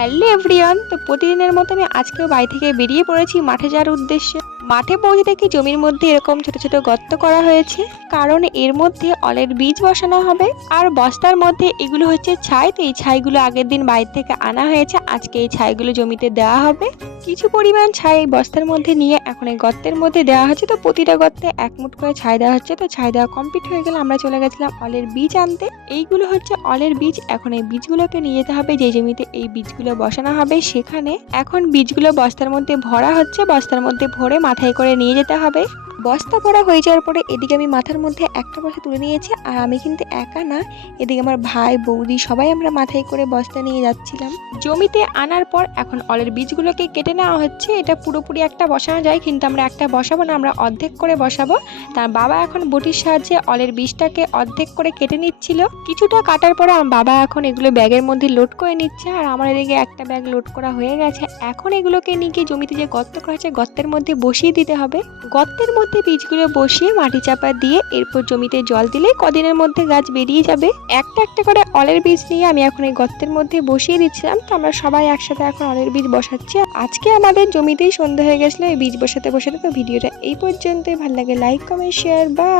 Hello everyone, তো প্রতিদিনের মতো আমি আজকেও বাড়ি থেকে বেরিয়ে পড়েছি মাঠে যাওয়ার উদ্দেশ্যে। মাঠে পৌঁছে দেখি জমির মধ্যে এরকম ছোট ছোট গর্ত করা হয়েছে, কারণ এর মধ্যে অলের বীজ বসানো হবে। আর বস্তার মধ্যে এগুলো হচ্ছে ছাই, তো এই ছাইগুলো আগের দিন বাইরে থেকে আনা হয়েছে, আজকে এই ছাইগুলো জমিতে দেওয়া হবে। কিছু পরিমাণ ছাই এই বস্তার মধ্যে নিয়ে এখন এই গর্তের মধ্যে দেওয়া হচ্ছে। তো প্রতিটা গর্তে এক মুঠ করে ছাই দেওয়া হচ্ছে। তো ছাই দেওয়া কমপ্লিট হয়ে গেলে আমরা চলে গেছিলাম অলের বীজ আনতে। এইগুলো হচ্ছে অলের বীজ। এখন এই বীজগুলোকে নিয়ে যেতে হবে যে জমিতে এই বীজগুলো বসানো হবে সেখানে। এখন বীজগুলো বস্তার মধ্যে ভরা হচ্ছে, বস্তার মধ্যে ভরে মাথায় করে নিয়ে যেতে হবে। বস্তা ভরা হয়ে যাওয়ার পরে এদিকে আমি মাথার মধ্যে একটা বস্তা তুলে নিয়েছি, আর আমি কিন্তু একা না, এদিকে আমার ভাই বৌদি সবাই আমরা মাথায় করে বস্তা নিয়ে যাচ্ছিলাম। জমিতে আনার পর এখন অলের বীজগুলোকে কেটে নেওয়া হচ্ছে। এটা পুরোপুরি একটা বসানো যায়, কিন্তু আমরা একটা বসাবো না, আমরা অর্ধেক করে বসাবো। তার বাবা এখন বটির সাহায্যে অলের বীজটাকে অর্ধেক করে কেটে নিচ্ছিল। কিছুটা কাটার পরে আমার বাবা এখন এগুলো ব্যাগের মধ্যে লোড করে নিচ্ছে, আর আমার এদিকে একটা ব্যাগ লোড করা হয়ে গেছে। এখন এগুলোকে নিয়ে গিয়ে জমিতে যে গর্ত করা আছে গর্তের মধ্যে বসিয়ে দিতে হবে। গর্তের মধ্যে বীজগুলো বসিয়ে মাটি চাপা দিয়ে এরপর জমিতে জল দিলে কদিনের মধ্যে গাছ বেরিয়ে যাবে। একটা একটা করে অলের বীজ নিয়ে আমি এখন এই গর্তের মধ্যে বসিয়ে দিচ্ছিলাম। তো আমরা সবাই একসাথে এখন অলের বীজ বসাচ্ছি। আজকে আমাদের জমিতেই সন্ধ্যা হয়ে গেছিলো এই বীজ বসাতে বসাতে। তো ভিডিওটা এই পর্যন্তই। ভালো লাগে লাইক কমেন্ট শেয়ার বা